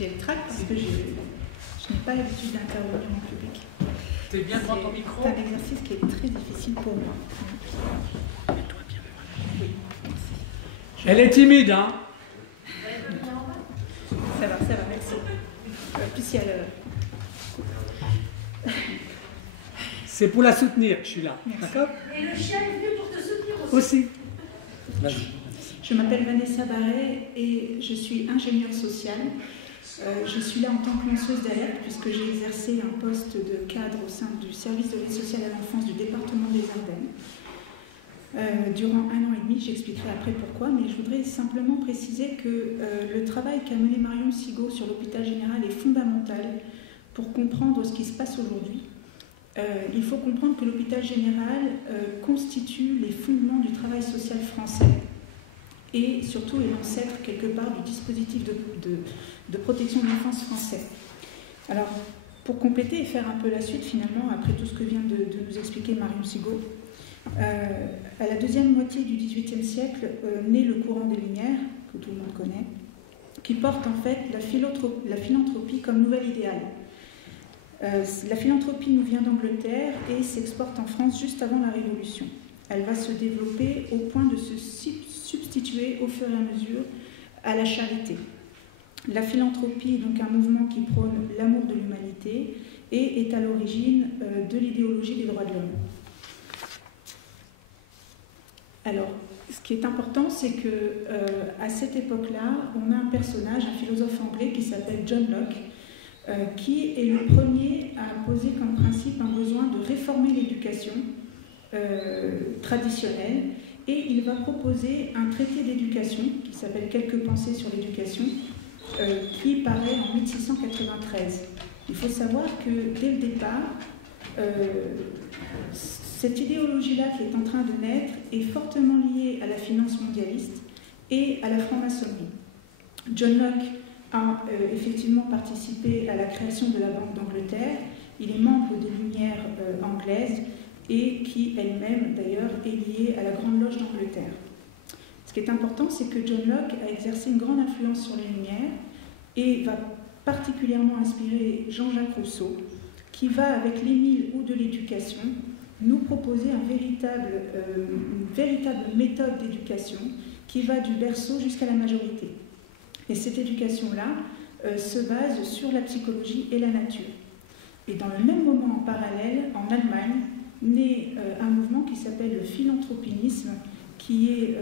J'ai le trac parce que je n'ai pas l'habitude d'intervenir en public. Tu es bien devant ton micro? C'est un exercice qui est très difficile pour moi. Oui, merci. Elle est timide, hein? Ça va, merci. En plus, il y a le... C'est pour la soutenir que je suis là, d'accord? Et le chien est venu pour te soutenir aussi. Aussi. Vas-y. Je m'appelle Vanessa Barret et je suis ingénieure sociale. Je suis là en tant que lanceuse d'alerte puisque j'ai exercé un poste de cadre au sein du service de l'aide sociale à l'enfance du département des Ardennes. Durant 1 an et demi, j'expliquerai après pourquoi, mais je voudrais simplement préciser que le travail qu'a mené Marion Sigaud sur l'hôpital général est fondamental pour comprendre ce qui se passe aujourd'hui. Il faut comprendre que l'hôpital général constitue les fondements du travail social français et surtout est l'ancêtre quelque part du dispositif de protection de l'enfance français. Alors, pour compléter et faire un peu la suite finalement, après tout ce que vient de nous expliquer Marion Sigaud, à la deuxième moitié du XVIIIe siècle naît le courant des Lumières, que tout le monde connaît, qui porte en fait la philanthropie comme nouvel idéal. La philanthropie nous vient d'Angleterre et s'exporte en France juste avant la Révolution. Elle va se développer au point de se substituer au fur et à mesure à la charité. La philanthropie est donc un mouvement qui prône l'amour de l'humanité et est à l'origine de l'idéologie des droits de l'homme. Alors, ce qui est important, c'est que à cette époque-là, on a un personnage, un philosophe anglais qui s'appelle John Locke, qui est le premier à poser comme principe un besoin de réformer l'éducation traditionnelle, et il va proposer un traité d'éducation qui s'appelle Quelques pensées sur l'éducation, qui paraît en 1693. Il faut savoir que dès le départ, cette idéologie-là qui est en train de naître est fortement liée à la finance mondialiste et à la franc-maçonnerie. John Locke a effectivement participé à la création de la Banque d'Angleterre. Il est membre des Lumières anglaises et qui elle-même d'ailleurs est liée à la Grande Loge d'Angleterre. Ce qui est important, c'est que John Locke a exercé une grande influence sur les Lumières et va particulièrement inspirer Jean-Jacques Rousseau, qui va, avec l'Émile ou de l'éducation, nous proposer une véritable méthode d'éducation qui va du berceau jusqu'à la majorité. Et cette éducation-là se base sur la psychologie et la nature. Et dans le même moment, en parallèle, en Allemagne, naît un mouvement qui s'appelle le philanthropinisme, qui est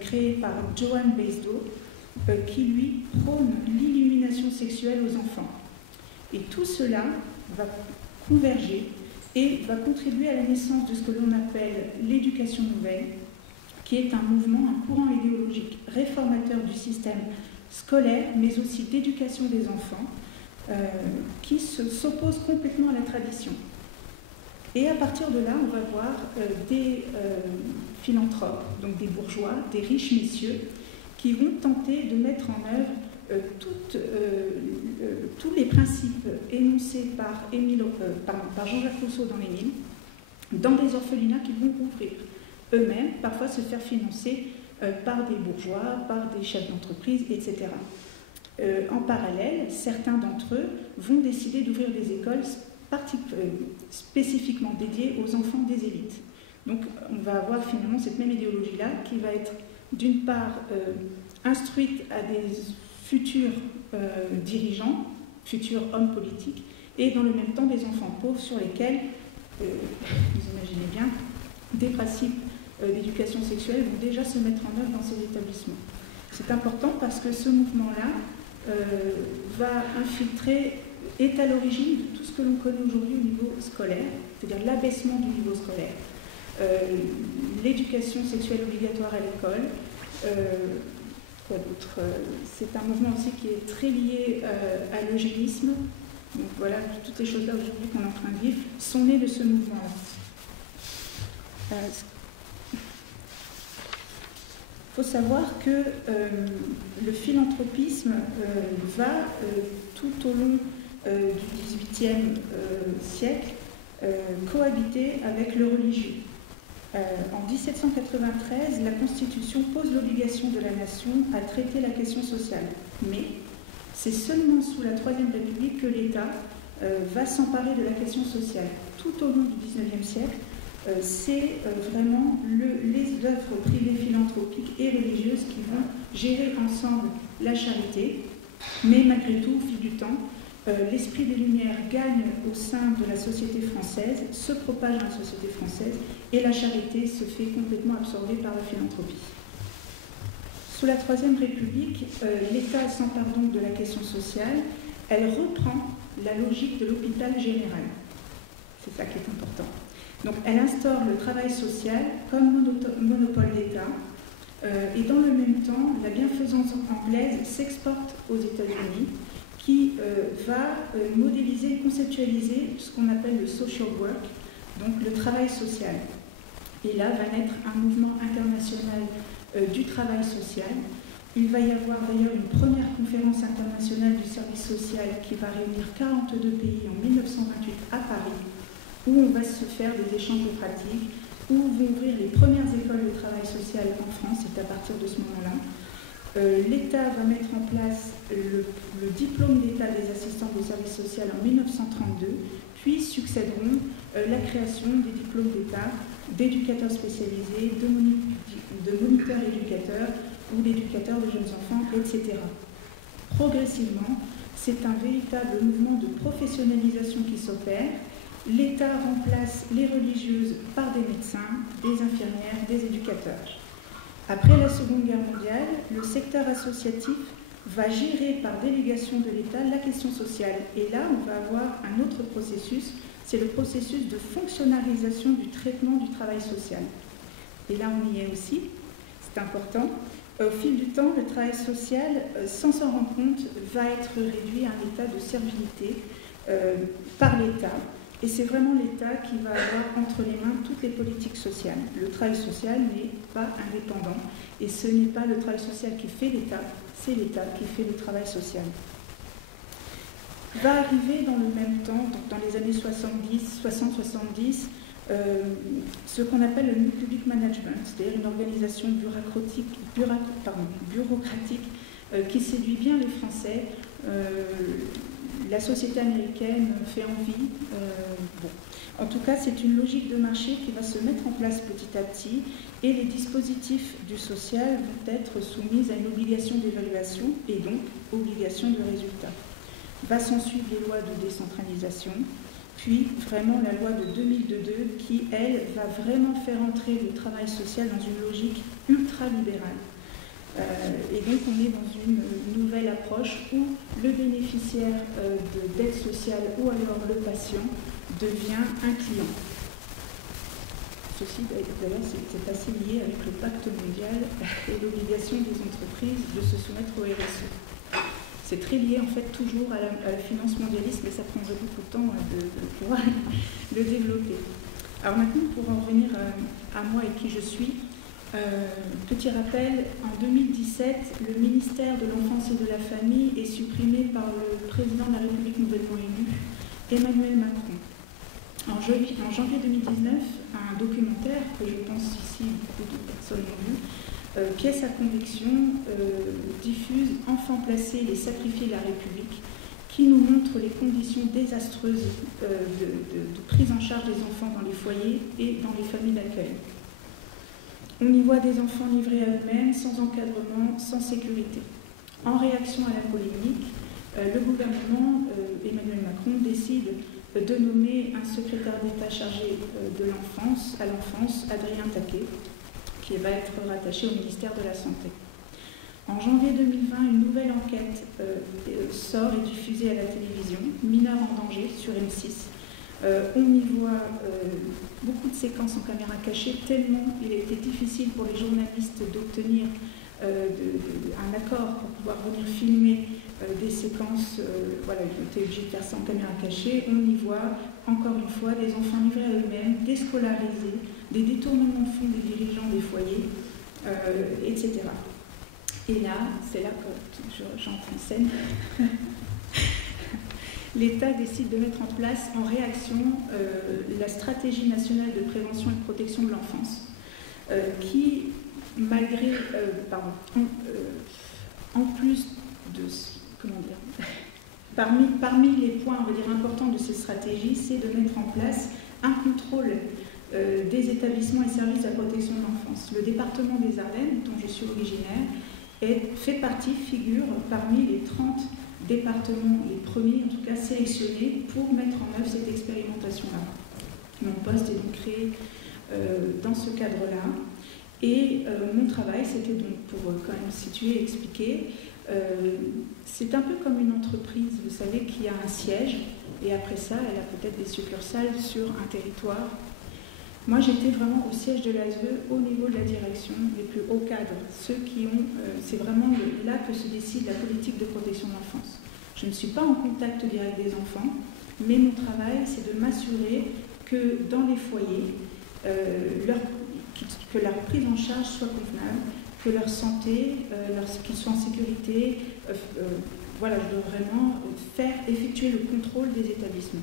créé par Johann Besdow, qui lui prône l'illumination sexuelle aux enfants. Et tout cela va converger et va contribuer à la naissance de ce que l'on appelle l'éducation nouvelle, qui est un mouvement, un courant idéologique réformateur du système scolaire, mais aussi d'éducation des enfants, qui s'oppose complètement à la tradition. Et à partir de là, on va voir des philanthropes, donc des bourgeois, des riches messieurs, qui vont tenter de mettre en œuvre tous les principes énoncés par Jean-Jacques Rousseau dans l'Émile, dans des orphelinats qu'ils vont ouvrir eux-mêmes, parfois se faire financer par des bourgeois, par des chefs d'entreprise, etc. En parallèle, certains d'entre eux vont décider d'ouvrir des écoles spécifiquement dédiées aux enfants des élites. Donc on va avoir finalement cette même idéologie-là qui va être d'une part instruite à des futurs dirigeants, futurs hommes politiques, et dans le même temps des enfants pauvres sur lesquels, vous imaginez bien, des principes d'éducation sexuelle vont déjà se mettre en œuvre dans ces établissements. C'est important parce que ce mouvement-là va infiltrer, est à l'origine de tout ce que l'on connaît aujourd'hui au niveau scolaire, c'est-à-dire l'abaissement du niveau scolaire, l'éducation sexuelle obligatoire à l'école. Quoi d'autre ? C'est un mouvement aussi qui est très lié à l'eugénisme. Donc voilà, toutes les choses-là aujourd'hui qu'on est en train de vivre sont nées de ce mouvement-là. Il faut savoir que le philanthropisme va tout au long du XVIIIe siècle cohabiter avec le religieux. En 1793, la Constitution pose l'obligation de la nation à traiter la question sociale. Mais C'est seulement sous la Troisième République que l'État va s'emparer de la question sociale. Tout au long du XIXe siècle, c'est vraiment les œuvres privées philanthropiques et religieuses qui vont gérer ensemble la charité. Mais malgré tout, au fil du temps, l'esprit des Lumières gagne au sein de la société française, se propage dans la société française, et la charité se fait complètement absorber par la philanthropie. Sous la Troisième République, l'État s'empare donc de la question sociale. Elle reprend la logique de l'hôpital général. C'est ça qui est important. Donc, elle instaure le travail social comme monopole d'État. Et dans le même temps, la bienfaisance anglaise s'exporte aux États-Unis, qui va modéliser et conceptualiser ce qu'on appelle le social work, donc le travail social. Et là va naître un mouvement international du travail social. Il va y avoir d'ailleurs une première conférence internationale du service social qui va réunir 42 pays en 1928 à Paris, où on va se faire des échanges de pratiques, où vont ouvrir les premières écoles de travail social en France. C'est à partir de ce moment-là. L'État va mettre en place le diplôme d'État des assistants de service social en 1932, puis succéderont la création des diplômes d'État d'éducateurs spécialisés, de moniteurs éducateurs ou d'éducateurs de jeunes enfants, etc. Progressivement, c'est un véritable mouvement de professionnalisation qui s'opère. L'État remplace les religieuses par des médecins, des infirmières, des éducateurs. Après la Seconde Guerre mondiale, le secteur associatif va gérer par délégation de l'État la question sociale. Et là, on va avoir un autre processus, c'est le processus de fonctionnalisation du traitement du travail social. Et là, on y est aussi, c'est important. Au fil du temps, le travail social, sans s'en rendre compte, va être réduit à un état de servilité par l'État. Et c'est vraiment l'État qui va avoir entre les mains toutes les politiques sociales. Le travail social n'est pas indépendant. Et ce n'est pas le travail social qui fait l'État, c'est l'État qui fait le travail social. Va arriver dans le même temps, donc dans les années 60-70, ce qu'on appelle le New Public Management, c'est-à-dire une organisation bureaucratique qui séduit bien les Français. La société américaine fait envie. En tout cas, c'est une logique de marché qui va se mettre en place petit à petit et les dispositifs du social vont être soumis à une obligation d'évaluation et donc obligation de résultat. Va s'en suivre les lois de décentralisation, puis vraiment la loi de 2002 qui, elle, va vraiment faire entrer le travail social dans une logique ultra-libérale. Et donc on est dans une nouvelle approche où le bénéficiaire d'aide sociale ou alors le patient devient un client. Ceci d'ailleurs c'est assez lié avec le pacte mondial et l'obligation des entreprises de se soumettre au RSE. C'est très lié en fait toujours à la finance mondialiste, mais ça prendrait beaucoup de temps de pouvoir le développer. Alors maintenant pour en revenir à moi et qui je suis, petit rappel, en 2017, le ministère de l'Enfance et de la Famille est supprimé par le président de la République nouvellement élu, Emmanuel Macron. En janvier 2019, un documentaire que je pense ici beaucoup de personnes ont vu, Pièce à conviction, diffuse Enfants placés, les sacrifiés de la République, qui nous montre les conditions désastreuses de prise en charge des enfants dans les foyers et dans les familles d'accueil. On y voit des enfants livrés à eux-mêmes, sans encadrement, sans sécurité. En réaction à la polémique, le gouvernement, Emmanuel Macron, décide de nommer un secrétaire d'État chargé de l'enfance, Adrien Taquet, qui va être rattaché au ministère de la Santé. En janvier 2020, une nouvelle enquête sort et diffusée à la télévision, Mineurs en danger, sur M6. On y voit beaucoup de séquences en caméra cachée, tellement il a été difficile pour les journalistes d'obtenir un accord pour pouvoir venir filmer des séquences. Voilà, ils ont été obligés de faire ça en caméra cachée. On y voit, encore une fois, des enfants livrés à eux-mêmes, déscolarisés, des détournements de fonds des dirigeants des foyers, etc. Et là, c'est là que j'entre en scène. L'État décide de mettre en place en réaction la stratégie nationale de prévention et de protection de l'enfance, qui, malgré, en plus de, comment dire, parmi les points, on va dire, importants de cette stratégie, c'est de mettre en place un contrôle des établissements et services de la protection de l'enfance. Le département des Ardennes, dont je suis originaire, figure parmi les 30 départements, les premiers en tout cas sélectionnés pour mettre en œuvre cette expérimentation-là. Mon poste est donc créé dans ce cadre-là. Et mon travail, c'était donc, pour quand même situer et expliquer, c'est un peu comme une entreprise, vous savez, qui a un siège, et après ça, elle a peut-être des succursales sur un territoire. Moi, j'étais vraiment au siège de l'ASE, au niveau de la direction, les plus hauts cadres, ceux qui ont... c'est vraiment là que se décide la politique de protection de l'enfance. Je ne suis pas en contact direct des enfants, mais mon travail, c'est de m'assurer que dans les foyers, que leur prise en charge soit convenable, que leur santé, qu'ils soient en sécurité, voilà, je dois vraiment effectuer le contrôle des établissements.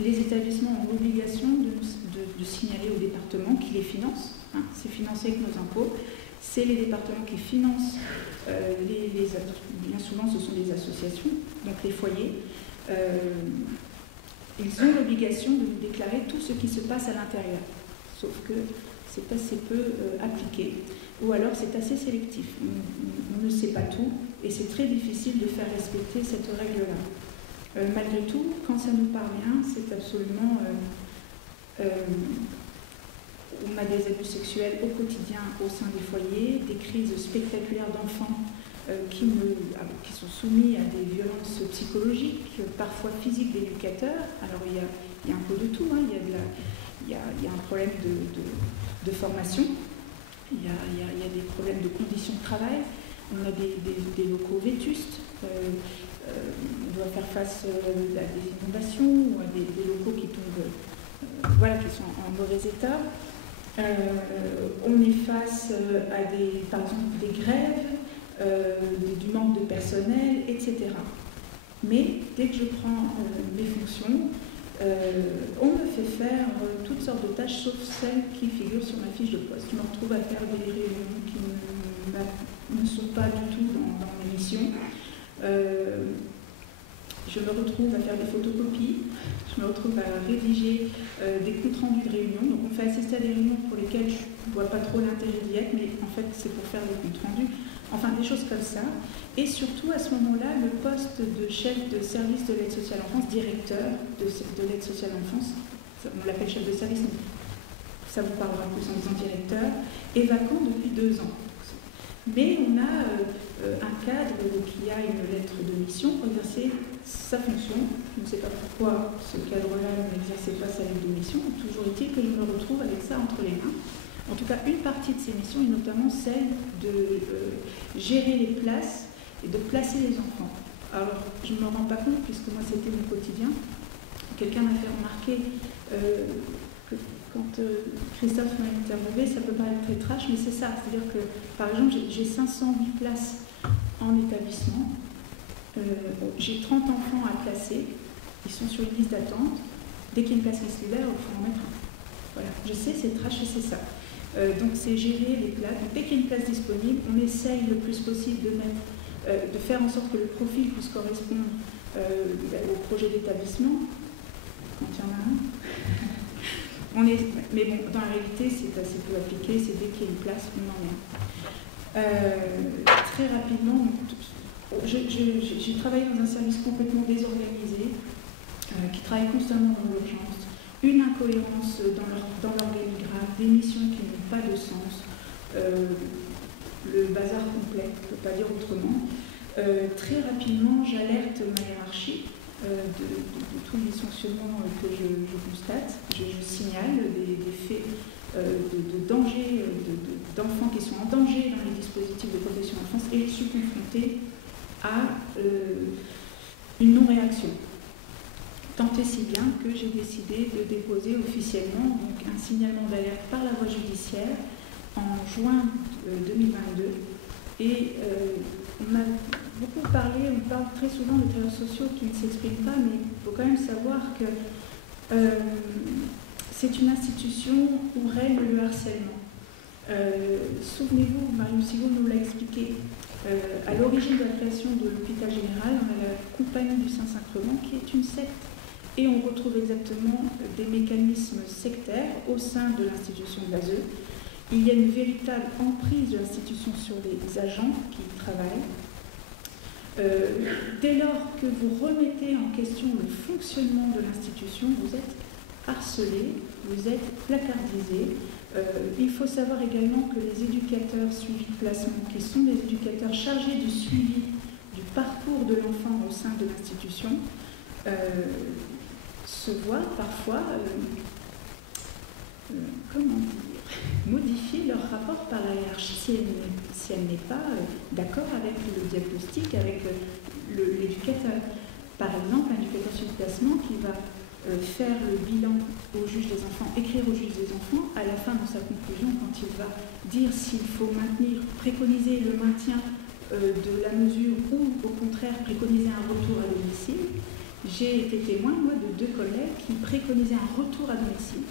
Les établissements ont l'obligation de signaler au département qui les finance, hein, c'est financé avec nos impôts, c'est les départements qui financent, bien souvent ce sont des associations, donc les foyers, ils ont l'obligation de nous déclarer tout ce qui se passe à l'intérieur, sauf que c'est assez peu appliqué, ou alors c'est assez sélectif. On ne sait pas tout, et c'est très difficile de faire respecter cette règle-là. Malgré tout, quand ça nous parvient, c'est absolument... on a des abus sexuels au quotidien au sein des foyers, des crises spectaculaires d'enfants qui sont soumis à des violences psychologiques, parfois physiques d'éducateurs. Alors il y a un peu de tout, hein. Il y a un problème de formation, il y a des problèmes de conditions de travail, on a des locaux vétustes, on doit faire face à des inondations ou à des locaux qui tombent, qui sont en mauvais état. On est face à par exemple des grèves, du manque de personnel, etc. Mais dès que je prends mes fonctions, on me fait faire toutes sortes de tâches sauf celles qui figurent sur ma fiche de poste. Je me retrouve à faire des réunions qui ne sont pas du tout dans mes missions. Je me retrouve à faire des photocopies, je me retrouve à rédiger des comptes rendus de réunions. Donc on fait assister à des réunions pour lesquelles je ne vois pas trop l'intérêt d'y être, mais en fait c'est pour faire des comptes rendus. Enfin des choses comme ça. Et surtout à ce moment-là, le poste de chef de service de l'aide sociale à l'enfance, directeur de l'aide sociale à l'enfance, on l'appelle chef de service, mais ça vous parlera plus en disant directeur, est vacant depuis 2 ans. Mais on a un cadre qui a une lettre de mission pour exercer sa fonction. Je ne sais pas pourquoi ce cadre-là n'exerçait pas sa lettre de mission. Toujours est-il que je me retrouve avec ça entre les mains. En tout cas, une partie de ces missions est notamment celle de gérer les places et de placer les enfants. Alors, je ne me rends pas compte, puisque moi c'était mon quotidien. Quelqu'un m'a fait remarquer que quand Christophe m'a interviewé, ça peut paraître très trash, mais c'est ça. C'est-à-dire que, par exemple, j'ai 508 places en établissement. J'ai 30 enfants à placer. Ils sont sur une liste d'attente. Dès qu'il y a une place qui se libère, il faut en mettre un. Voilà. Je sais, c'est trash et c'est ça. Donc, c'est gérer les places. Donc, dès qu'il y a une place disponible, on essaye le plus possible de faire en sorte que le profil puisse correspondre au projet d'établissement, quand il y en a un. Mais bon, dans la réalité, c'est assez peu appliqué, c'est dès qu'il y a une place, on en met. Très rapidement, j'ai travaillé dans un service complètement désorganisé, qui travaille constamment dans l'urgence, une incohérence dans l'organigramme, des missions qui n'ont pas de sens, le bazar complet, on ne peut pas dire autrement. Très rapidement, j'alerte ma hiérarchie de tous les dysfonctionnements que je constate. Je signale des faits de danger, d'enfants qui sont en danger dans les dispositifs de protection de l'enfance, et je suis confrontée à une non-réaction. Tant et si bien que j'ai décidé de déposer officiellement donc, un signalement d'alerte par la voie judiciaire en juin 2022. Et on a beaucoup parlé, on parle très souvent de travailleurs sociaux qui ne s'expriment pas, mais il faut quand même savoir que c'est une institution où règne le harcèlement. Souvenez-vous, Marion Sigaud nous l'a expliqué, à l'origine de la création de l'hôpital général, on a la Compagnie du Saint-Sacrement qui est une secte. Et on retrouve exactement des mécanismes sectaires au sein de l'institution de l'ASE. Il y a une véritable emprise de l'institution sur les agents qui y travaillent. Dès lors que vous remettez en question le fonctionnement de l'institution, vous êtes harcelé, vous êtes placardisé. Il faut savoir également que les éducateurs suivis de placement, qui sont des éducateurs chargés du suivi du parcours de l'enfant au sein de l'institution, se voient parfois, comment dire, modifier leur rapport par la hiérarchie si elle n'est pas d'accord avec le diagnostic, avec l'éducateur. Par exemple, un éducateur sur placement qui va faire le bilan au juge des enfants, écrire au juge des enfants, à la fin de sa conclusion, quand il va dire s'il faut préconiser le maintien de la mesure ou au contraire préconiser un retour à domicile. J'ai été témoin, moi, de 2 collègues qui préconisaient un retour à domicile.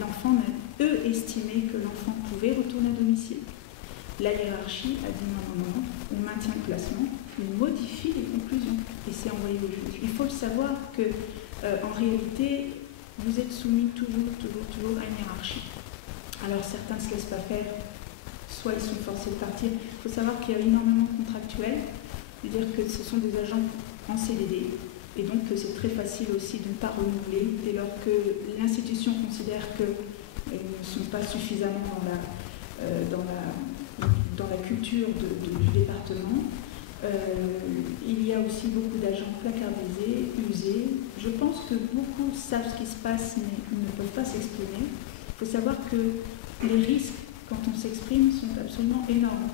L'enfant, eux, estimé que l'enfant pouvait retourner à domicile. La hiérarchie a dit non, on maintient le placement, on modifie les conclusions et c'est envoyé au juge. Il faut le savoir que, en réalité, vous êtes soumis toujours à une hiérarchie. Alors certains ne se laissent pas faire, soit ils sont forcés de partir. Il faut savoir qu'il y a énormément de contractuels, c'est-à-dire que ce sont des agents en CDD. Et donc c'est très facile aussi de ne pas renouveler dès lors que l'institution considère qu'elles ne sont pas suffisamment dans la culture du département. Il y a aussi beaucoup d'agents placardisés, usés. Je pense que beaucoup savent ce qui se passe mais ne peuvent pas s'exprimer. Il faut savoir que les risques, quand on s'exprime, sont absolument énormes.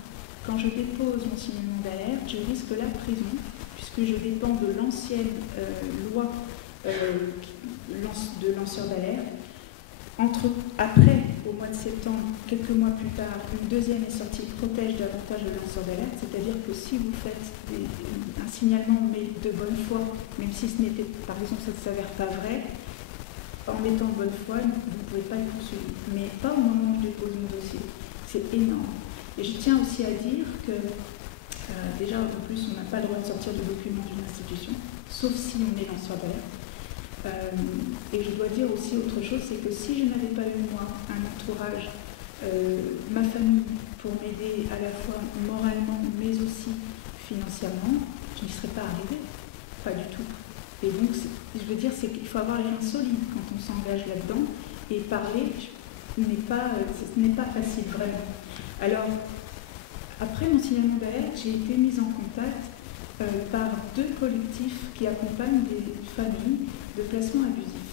Quand je dépose mon signalement d'alerte, je risque la prison, puisque je dépends de l'ancienne loi de lanceur d'alerte. Après, au mois de septembre, quelques mois plus tard, une deuxième est sortie qui protège davantage le lanceur d'alerte, c'est-à-dire que si vous faites un signalement mais de bonne foi, même si ce n'était, par exemple, ça ne s'avère pas vrai, en étant de bonne foi, vous ne pouvez pas le poursuivre, mais pas au moment où je dépose mon dossier. C'est énorme. Et je tiens aussi à dire que, déjà, en plus, on n'a pas le droit de sortir de documents d'une institution, sauf si on est lanceur d'alerte. Et je dois dire aussi autre chose, c'est que si je n'avais pas eu, moi, un entourage, ma famille, pour m'aider à la fois moralement, mais aussi financièrement, je n'y serais pas arrivée. Pas du tout. Et donc, je veux dire, c'est qu'il faut avoir les gens solides quand on s'engage là-dedans, et parler ce n'est pas facile, vraiment. Alors, après mon signalement d'alerte, j'ai été mise en contact par 2 collectifs qui accompagnent des familles de placement abusif.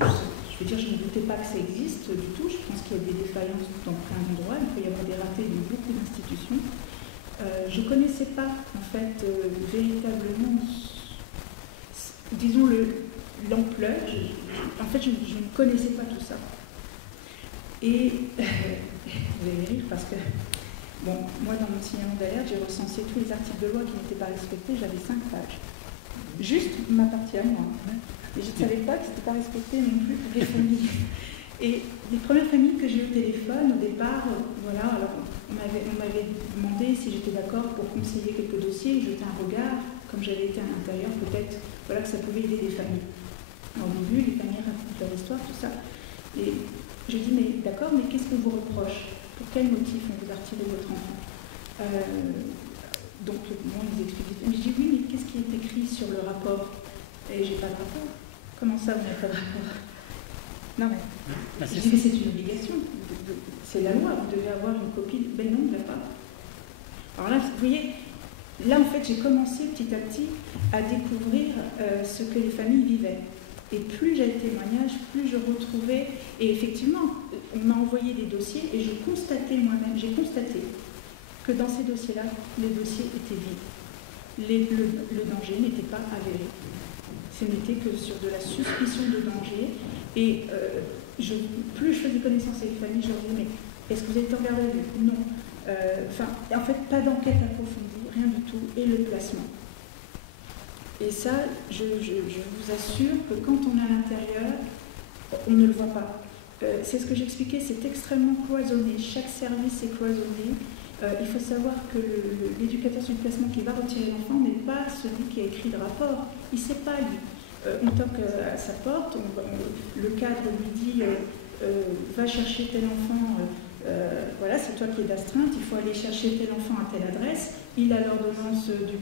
Je veux dire, je ne doutais pas que ça existe du tout. Je pense qu'il y a des défaillances dans plein d'endroits. Il peut y avoir des ratés dans beaucoup d'institutions. Je ne connaissais pas, en fait, véritablement, disons, l'ampleur. En fait, je ne connaissais pas tout ça. Et vous allez rire parce que, bon, moi, dans mon signalement d'alerte, j'ai recensé tous les articles de loi qui n'étaient pas respectés. J'avais 5 pages. Juste ma partie à moi. Et je ne savais pas que ce n'était pas respecté non plus pour les familles. Et les premières familles que j'ai eu au téléphone, au départ, voilà, alors on m'avait demandé si j'étais d'accord pour conseiller quelques dossiers, jeter un regard, comme j'avais été à l'intérieur, peut-être voilà, que ça pouvait aider des familles. Au début, les familles racontent leur histoire, tout ça. Et je dis, mais d'accord, mais qu'est-ce qu'on vous reproche? Pour quel motif on vous a retiré votre enfant? Donc, bon, ils expliquaient. Mais je dis, oui, mais qu'est-ce qui est écrit sur le rapport? Et j'ai pas de rapport. Comment ça, vous n'avez pas de rapport? Non, mais je dis, mais c'est une obligation. C'est la loi, vous devez avoir une copie. Ben non, il ne l'a pas. Alors là, vous voyez, là, en fait, j'ai commencé petit à petit à découvrir ce que les familles vivaient. Et plus j'avais témoignages, plus je retrouvais. Et effectivement, on m'a envoyé des dossiers et je constatais moi-même, j'ai constaté que dans ces dossiers-là, les dossiers étaient vides. Le danger n'était pas avéré. Ce n'était que sur de la suspicion de danger. Et plus je faisais connaissance avec les familles, je leur disais, mais est-ce que vous avez été envers la vue? Non. En fait, pas d'enquête approfondie, rien du tout. Et le placement. Et ça, je vous assure que quand on est à l'intérieur, On ne le voit pas. C'est ce que j'expliquais, c'est extrêmement cloisonné. Chaque service est cloisonné. Il faut savoir que l'éducateur sur le placement qui va retirer l'enfant n'est pas celui qui a écrit le rapport. Il ne sait pas, lui. On toque à sa porte, le cadre lui dit va chercher tel enfant, voilà, c'est toi qui es d'astreinte, il faut aller chercher tel enfant à telle adresse. Il a l'ordonnance l'ordre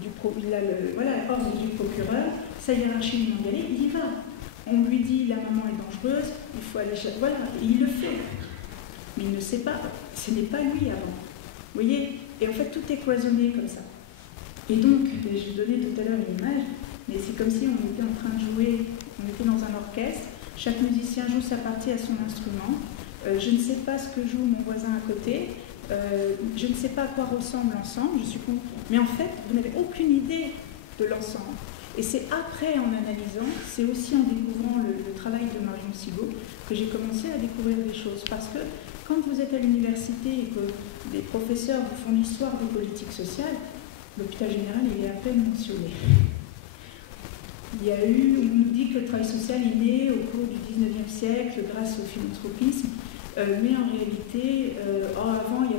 du procureur, sa hiérarchie lui demande d'y aller, il y va. On lui dit la maman est dangereuse, il faut aller chercher, voilà, et il le fait. Mais il ne sait pas, ce n'est pas lui avant. Vous voyez? Et en fait, tout est cloisonné comme ça. Et donc, je donnais tout à l'heure une image, mais c'est comme si on était en train de jouer, on était dans un orchestre, chaque musicien joue sa partie à son instrument, je ne sais pas ce que joue mon voisin à côté, je ne sais pas à quoi ressemble l'ensemble, mais en fait, vous n'avez aucune idée de l'ensemble. Et c'est après, en analysant, c'est aussi en découvrant le travail de Marion Sigaud que j'ai commencé à découvrir des choses. Parce que quand vous êtes à l'université et que des professeurs vous font l'histoire des politiques sociales, l'hôpital général, il est à peine mentionné. On nous dit que le travail social est né au cours du 19e siècle grâce au philanthropisme, mais en réalité, avant il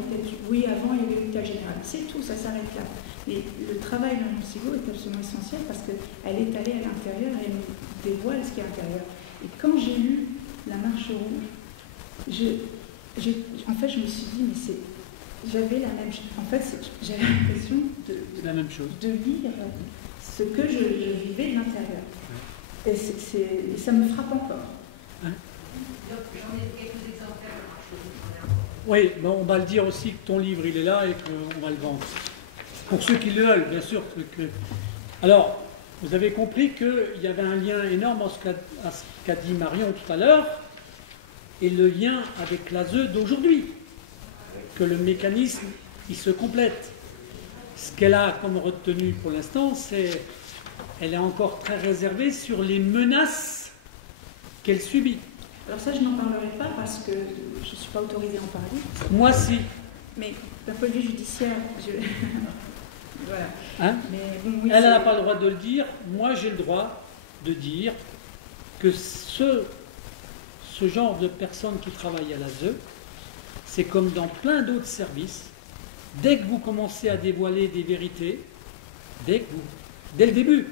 y avait l'hôpital général. C'est tout, ça s'arrête là. Et le travail de Marion Sigaud est absolument essentiel parce qu'elle est allée à l'intérieur et elle nous dévoile ce qui est à l'intérieur. Et quand j'ai lu La Marche rouge, en fait, je me suis dit, mais j'avais la même chose. En fait, j'avais l'impression de lire ce que je vivais de l'intérieur. Et ça me frappe encore. J'en ai quelques exemplaires de Marche rouge. Oui, bon, on va le dire aussi que ton livre il est là et qu'on va le vendre. Pour ceux qui le veulent, bien sûr. Alors, vous avez compris qu'il y avait un lien énorme à ce qu'a dit Marion tout à l'heure et le lien avec l'ASE d'aujourd'hui. Que le mécanisme, il se complète. Ce qu'elle a comme retenue pour l'instant, c'est qu'elle est encore très réservée sur les menaces qu'elle subit. Alors ça, je n'en parlerai pas parce que je ne suis pas autorisée à en parler. Moi, si. Mais d'un point de vue judiciaire, voilà. Hein? Mais bon, oui, elle n'a pas le droit de le dire. Moi, j'ai le droit de dire que ce genre de personnes qui travaillent à l'ASE, c'est comme dans plein d'autres services. Dès que vous commencez à dévoiler des vérités, dès le début,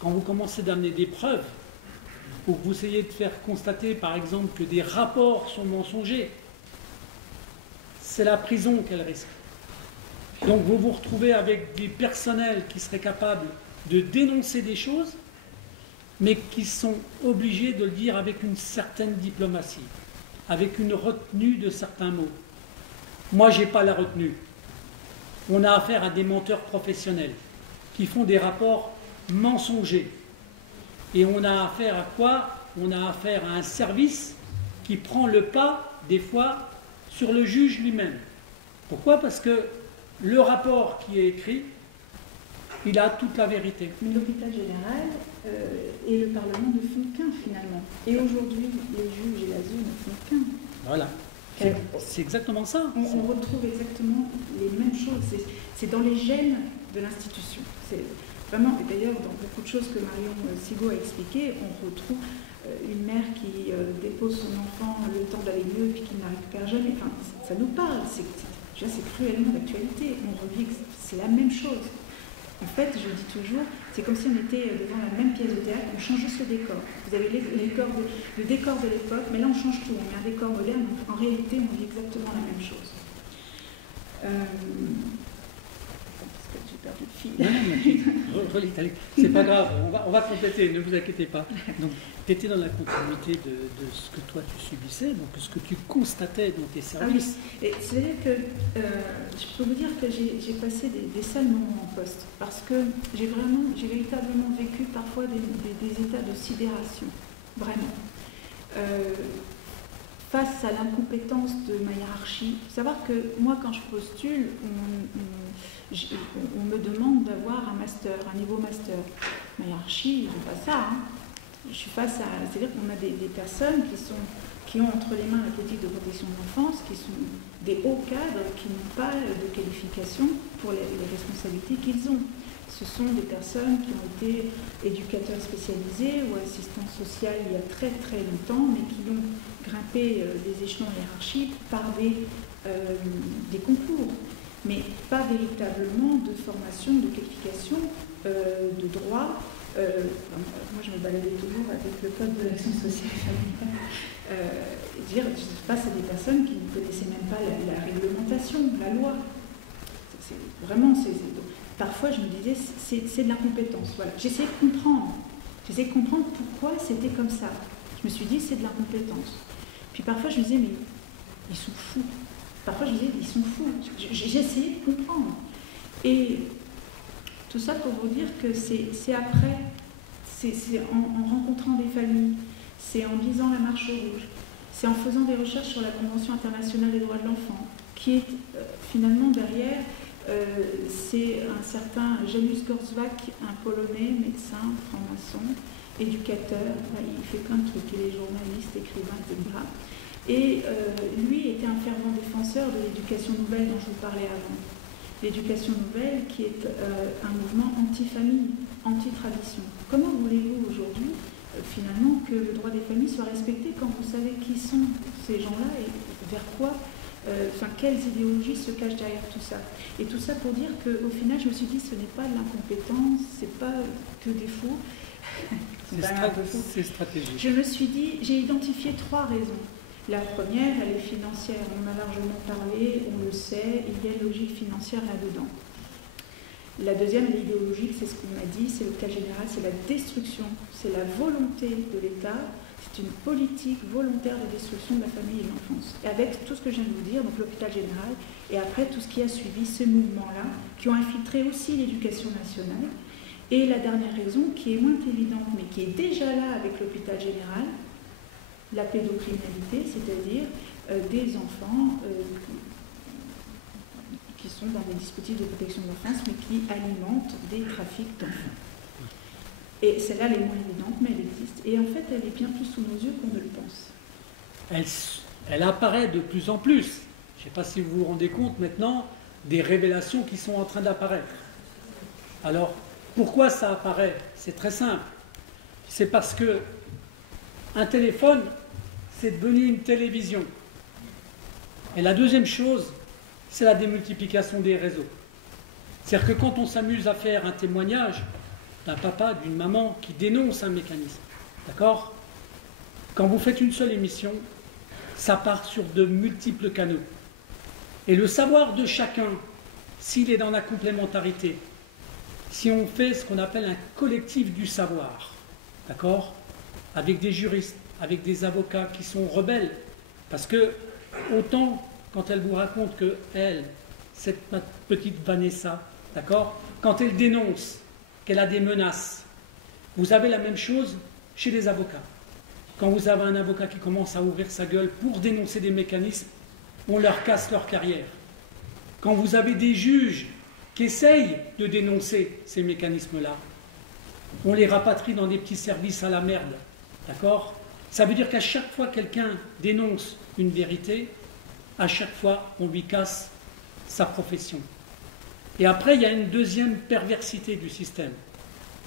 quand vous commencez d'amener des preuves, ou que vous essayez de faire constater, par exemple, que des rapports sont mensongers, c'est la prison qu'elle risque. Donc vous vous retrouvez avec des personnels qui seraient capables de dénoncer des choses, mais qui sont obligés de le dire avec une certaine diplomatie, avec une retenue de certains mots. Moi, je n'ai pas la retenue. On a affaire à des menteurs professionnels qui font des rapports mensongers. Et on a affaire à quoi? On a affaire à un service qui prend le pas, des fois, sur le juge lui-même. Pourquoi? Parce que le rapport qui est écrit, il a toute la vérité. Mais l'hôpital général et le Parlement ne font qu'un, finalement. Et aujourd'hui, les juges et l'ASE ne font qu'un. Voilà. C'est exactement ça. On retrouve exactement les mêmes choses. C'est dans les gènes de l'institution. C'est vraiment, et d'ailleurs, dans beaucoup de choses que Marion Sigaud a expliquées, on retrouve une mère qui dépose son enfant le temps d'aller mieux et puis qui ne la récupère jamais. Enfin, ça nous parle. C'est cruellement d'actualité. On revit, c'est la même chose. En fait, je dis toujours, c'est comme si on était devant la même pièce de théâtre, on change juste le décor. Vous avez le décor de l'époque, mais là on change tout, on met un décor moderne, donc en réalité on vit exactement la même chose. J'ai perdu le fil. C'est pas grave, on va compléter, ne vous inquiétez pas. Donc, tu étais dans la continuité de ce que toi tu subissais, donc ce que tu constatais dans tes services. Ah oui. C'est-à-dire que je peux vous dire que j'ai passé des sales moments en poste, parce que j'ai véritablement vécu parfois des états de sidération, vraiment. Face à l'incompétence de ma hiérarchie. Il faut savoir que moi, quand je postule, on me demande d'avoir un master, un niveau master. Ma hiérarchie, je n'ai pas ça. Hein. Je suis face à... C'est-à-dire qu'on a des personnes qui ont entre les mains la politique de protection de l'enfance, qui sont des hauts cadres, qui n'ont pas de qualification pour les responsabilités qu'ils ont. Ce sont des personnes qui ont été éducateurs spécialisés ou assistants sociaux il y a très très longtemps, mais qui ont grimpé les échelons hiérarchiques par des concours, mais pas véritablement de formation, de qualification, de droit. Moi je me baladais toujours avec le code de l'action sociale et familiale. Dire, face à des personnes qui ne connaissaient même pas la réglementation, la loi. Parfois, je me disais, c'est de l'incompétence. Voilà. J'essayais de comprendre pourquoi c'était comme ça. Je me suis dit, c'est de l'incompétence. Puis parfois, je me disais, mais ils sont fous. Parfois, je me disais, ils sont fous. J'essayais de comprendre. Et tout ça pour vous dire que c'est après, c'est en rencontrant des familles, c'est en lisant La Marche rouge, c'est en faisant des recherches sur la Convention internationale des droits de l'enfant, qui est finalement derrière, c'est un certain Janusz Gorzwak, un Polonais, médecin, franc-maçon, éducateur, il fait plein de trucs, il est journaliste, écrivain, etc. Et lui était un fervent défenseur de l'éducation nouvelle dont je vous parlais avant. L'éducation nouvelle qui est un mouvement anti-famille, anti-tradition. Comment voulez-vous aujourd'hui finalement que le droit des familles soit respecté quand vous savez qui sont ces gens-là et vers quoi, quelles idéologies se cachent derrière tout ça. Et tout ça pour dire qu'au final, je me suis dit, ce n'est pas de l'incompétence, c'est pas que des faux. C'est stratégique. Je me suis dit, j'ai identifié 3 raisons. La première, elle est financière, on en a largement parlé, on le sait, il y a une logique financière là-dedans. La deuxième, elle est idéologique, c'est ce qu'on m'a dit, c'est l'hôpital général, c'est la destruction, c'est la volonté de l'État, c'est une politique volontaire de destruction de la famille et de l'enfance. Et avec tout ce que je viens de vous dire, donc l'hôpital général, et après tout ce qui a suivi ce mouvement-là, qui ont infiltré aussi l'éducation nationale. Et la dernière raison, qui est moins évidente, mais qui est déjà là avec l'hôpital général, la pédocriminalité, c'est-à-dire des enfants qui sont dans des dispositifs de protection de l'enfance, mais qui alimentent des trafics d'enfants. Et celle-là, elle est moins évidente, mais elle existe. Et en fait, elle est bien plus sous nos yeux qu'on ne le pense. Elle apparaît de plus en plus. Je ne sais pas si vous vous rendez compte maintenant des révélations qui sont en train d'apparaître. Alors, pourquoi ça apparaît? C'est très simple. C'est parce que un téléphone, c'est devenu une télévision. Et la deuxième chose, c'est la démultiplication des réseaux. C'est-à-dire que quand on s'amuse à faire un témoignage d'un papa, d'une maman qui dénonce un mécanisme, d'accord? Quand vous faites une seule émission, ça part sur de multiples canaux. Et le savoir de chacun, s'il est dans la complémentarité, si on fait ce qu'on appelle un collectif du savoir, d'accord? Avec des juristes, avec des avocats qui sont rebelles, parce que autant quand elle vous raconte que elle, cette petite Vanessa, d'accord, quand elle dénonce qu'elle a des menaces, vous avez la même chose chez les avocats. Quand vous avez un avocat qui commence à ouvrir sa gueule pour dénoncer des mécanismes, on leur casse leur carrière. Quand vous avez des juges qui essayent de dénoncer ces mécanismes-là, on les rapatrie dans des petits services à la merde. D'accord? Ça veut dire qu'à chaque fois que quelqu'un dénonce une vérité, à chaque fois on lui casse sa profession. Et après, il y a une deuxième perversité du système.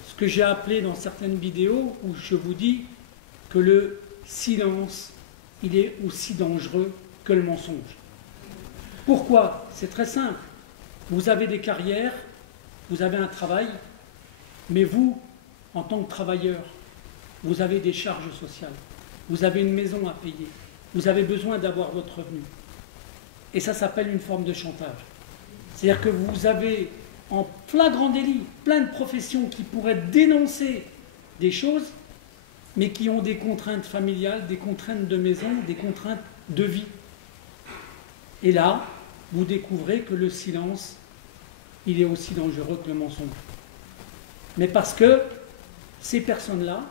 Ce que j'ai appelé dans certaines vidéos où je vous dis que le silence, il est aussi dangereux que le mensonge. Pourquoi? C'est très simple. Vous avez des carrières, vous avez un travail, mais vous, en tant que travailleur, vous avez des charges sociales, vous avez une maison à payer, vous avez besoin d'avoir votre revenu. Et ça s'appelle une forme de chantage. C'est-à-dire que vous avez en flagrant délit plein de professions qui pourraient dénoncer des choses, mais qui ont des contraintes familiales, des contraintes de maison, des contraintes de vie. Et là, vous découvrez que le silence, il est aussi dangereux que le mensonge. Mais parce que ces personnes-là,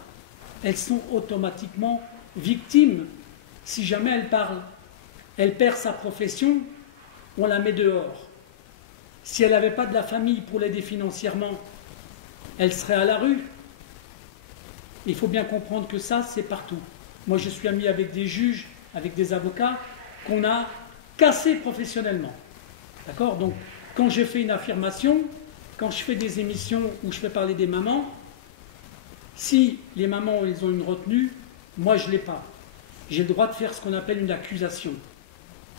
elles sont automatiquement victimes si jamais elles parlent. Elle perd sa profession, on la met dehors. Si elle n'avait pas de la famille pour l'aider financièrement, elle serait à la rue. Il faut bien comprendre que ça, c'est partout. Moi, je suis ami avec des juges, avec des avocats qu'on a cassés professionnellement. D'accord? Donc, quand je fais une affirmation, quand je fais des émissions où je fais parler des mamans, si les mamans elles ont une retenue, moi je ne l'ai pas. J'ai le droit de faire ce qu'on appelle une accusation,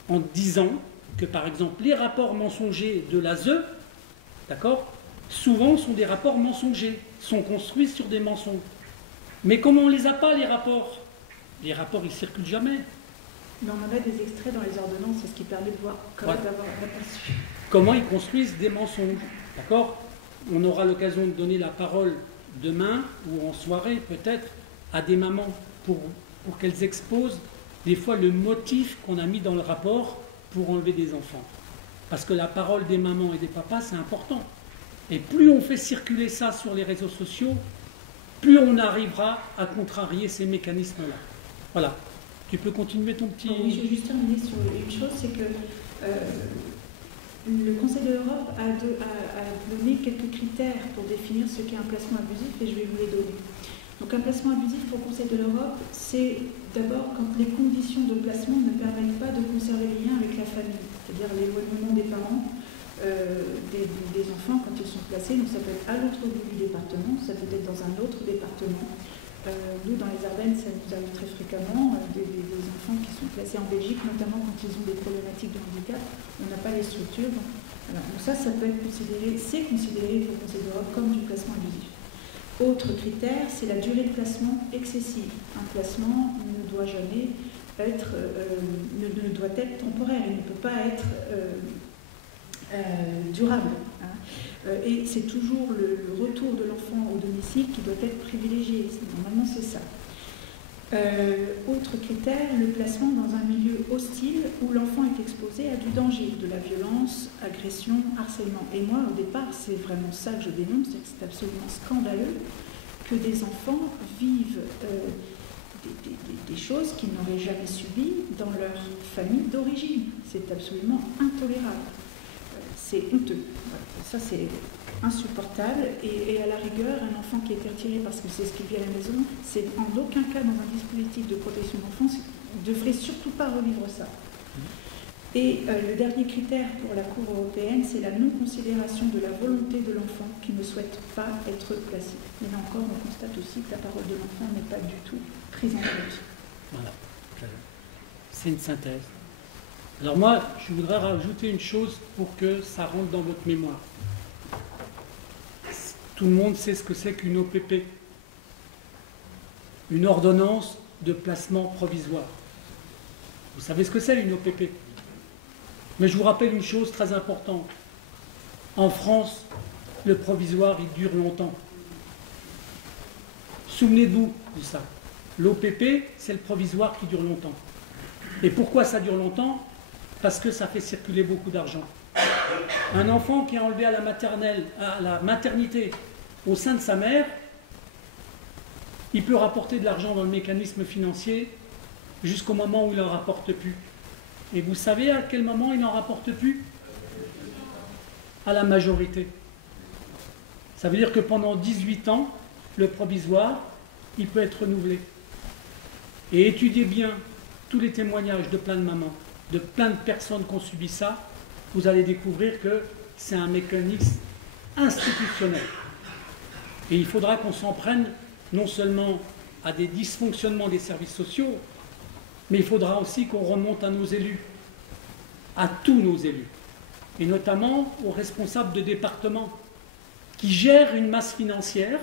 en disant que par exemple les rapports mensongers de l'ASE, d'accord, souvent sont des rapports mensongers, sont construits sur des mensonges. Mais comme on ne les a pas les rapports ils ne circulent jamais. Mais on en a des extraits dans les ordonnances, c'est ce qui permet de voir comment d'avoir un aperçu. Comment ils construisent des mensonges, d'accord? On aura l'occasion de donner la parole demain ou en soirée peut-être à des mamans pour qu'elles exposent des fois le motif qu'on a mis dans le rapport pour enlever des enfants. Parce que la parole des mamans et des papas, c'est important. Et plus on fait circuler ça sur les réseaux sociaux, plus on arrivera à contrarier ces mécanismes-là. Voilà. Tu peux continuer ton petit... Oui, je vais juste terminer sur une chose, c'est que le Conseil de l'Europe a donné quelques critères pour définir ce qu'est un placement abusif et je vais vous les donner. Donc un placement abusif pour le Conseil de l'Europe, c'est d'abord quand les conditions de placement ne permettent pas de conserver les liens avec la famille, c'est-à-dire l'éloignement des parents, des enfants quand ils sont placés. Donc ça peut être à l'autre bout du département, ça peut être dans un autre département. Nous, dans les Ardennes, ça nous arrive très fréquemment, des enfants qui sont placés en Belgique, notamment quand ils ont des problématiques de handicap, on n'a pas les structures. Donc ça peut être considéré, c'est considéré pour le Conseil d'Europe comme du placement abusif. Autre critère, c'est la durée de placement excessive. Un placement ne doit jamais être, ne doit être temporaire, il ne peut pas être durable. Hein. Et c'est toujours le retour de l'enfant au domicile qui doit être privilégié. Normalement, c'est ça. Autre critère, le placement dans un milieu hostile où l'enfant est exposé à du danger, de la violence, agression, harcèlement. Et moi, au départ, c'est vraiment ça que je dénonce, c'est absolument scandaleux que des enfants vivent des choses qu'ils n'auraient jamais subies dans leur famille d'origine. C'est absolument intolérable. C'est honteux. Ça, c'est insupportable. Et à la rigueur, un enfant qui est retiré parce que c'est ce qu'il vit à la maison, c'est en aucun cas dans un dispositif de protection d'enfance, ne devrait surtout pas revivre ça. Et le dernier critère pour la Cour européenne, c'est la non-considération de la volonté de l'enfant qui ne souhaite pas être placé. Mais là encore, on constate aussi que la parole de l'enfant n'est pas du tout prise en compte. Voilà. C'est une synthèse. Alors moi, je voudrais rajouter une chose pour que ça rentre dans votre mémoire. Tout le monde sait ce que c'est qu'une OPP. Une ordonnance de placement provisoire. Vous savez ce que c'est une OPP? Mais je vous rappelle une chose très importante. En France, le provisoire, il dure longtemps. Souvenez-vous de ça. L'OPP, c'est le provisoire qui dure longtemps. Et pourquoi ça dure longtemps? Parce que ça fait circuler beaucoup d'argent. Un enfant qui est enlevé à la maternité au sein de sa mère, il peut rapporter de l'argent dans le mécanisme financier jusqu'au moment où il n'en rapporte plus. Et vous savez à quel moment il n'en rapporte plus? À la majorité. Ça veut dire que pendant 18 ans, le provisoire, il peut être renouvelé. Et étudiez bien tous les témoignages de plein de mamans, de plein de personnes qui ont subi ça, vous allez découvrir que c'est un mécanisme institutionnel. Et il faudra qu'on s'en prenne non seulement à des dysfonctionnements des services sociaux, mais il faudra aussi qu'on remonte à nos élus, à tous nos élus, et notamment aux responsables de département, qui gèrent une masse financière,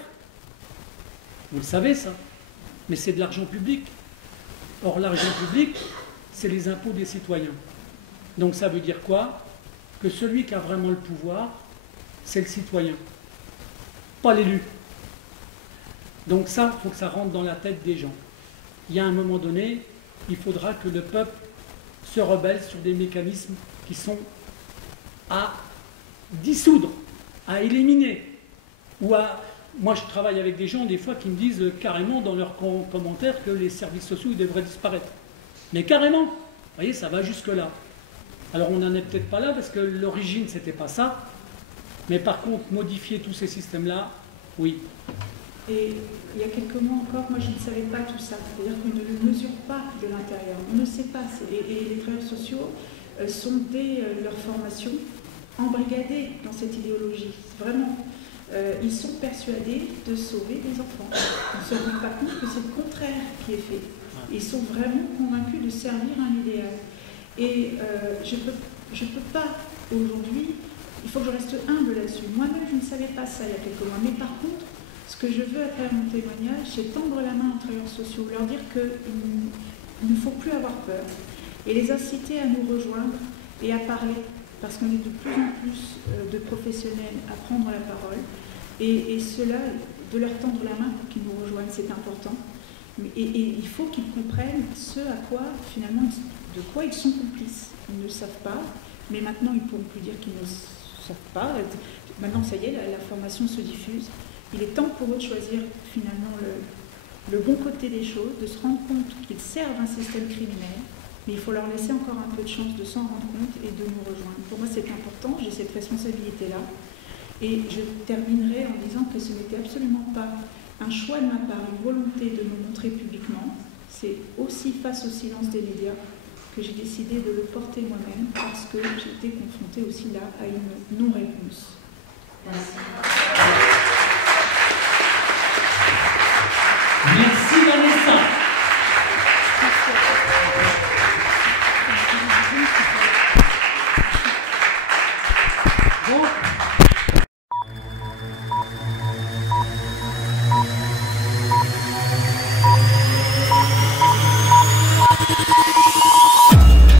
vous le savez ça, mais c'est de l'argent public. Or l'argent public, c'est les impôts des citoyens. Donc ça veut dire quoi? Que celui qui a vraiment le pouvoir, c'est le citoyen, pas l'élu. Donc ça, il faut que ça rentre dans la tête des gens. Il y a un moment donné, il faudra que le peuple se rebelle sur des mécanismes qui sont à dissoudre, à éliminer. Ou à... Moi, je travaille avec des gens, des fois, qui me disent carrément dans leurs commentaires que les services sociaux ils devraient disparaître. Mais carrément, vous voyez, ça va jusque-là. Alors, on n'en est peut-être pas là, parce que l'origine, c'était pas ça. Mais par contre, modifier tous ces systèmes-là, oui. Et il y a quelques mois encore, moi je ne savais pas tout ça. C'est-à-dire qu'on ne le mesure pas de l'intérieur. On ne sait pas. Et les travailleurs sociaux sont dès leur formation embrigadés dans cette idéologie. Vraiment, ils sont persuadés de sauver des enfants. Ils ne se rendent pas compte que c'est le contraire qui est fait. Ils sont vraiment convaincus de servir un idéal. Et je peux pas aujourd'hui, il faut que je reste humble là-dessus. Moi-même, je ne savais pas ça il y a quelques mois. Mais par contre, ce que je veux à travers mon témoignage, c'est tendre la main aux travailleurs sociaux, leur dire qu'il ne faut plus avoir peur et les inciter à nous rejoindre et à parler, parce qu'on est de plus en plus de professionnels à prendre la parole, et cela, de leur tendre la main pour qu'ils nous rejoignent, c'est important. Et il faut qu'ils comprennent ce à quoi, finalement, de quoi ils sont complices. Ils ne le savent pas, mais maintenant, ils ne pourront plus dire qu'ils ne savent pas. Maintenant, ça y est, la formation se diffuse. Il est temps pour eux de choisir, finalement, le bon côté des choses, de se rendre compte qu'ils servent un système criminel, mais il faut leur laisser encore un peu de chance de s'en rendre compte et de nous rejoindre. Pour moi, c'est important, j'ai cette responsabilité-là. Et je terminerai en disant que ce n'était absolument pas un choix de ma part, une volonté de me montrer publiquement. C'est aussi face au silence des médias que j'ai décidé de le porter moi-même, parce que j'étais confrontée aussi là à une non-réponse. Merci.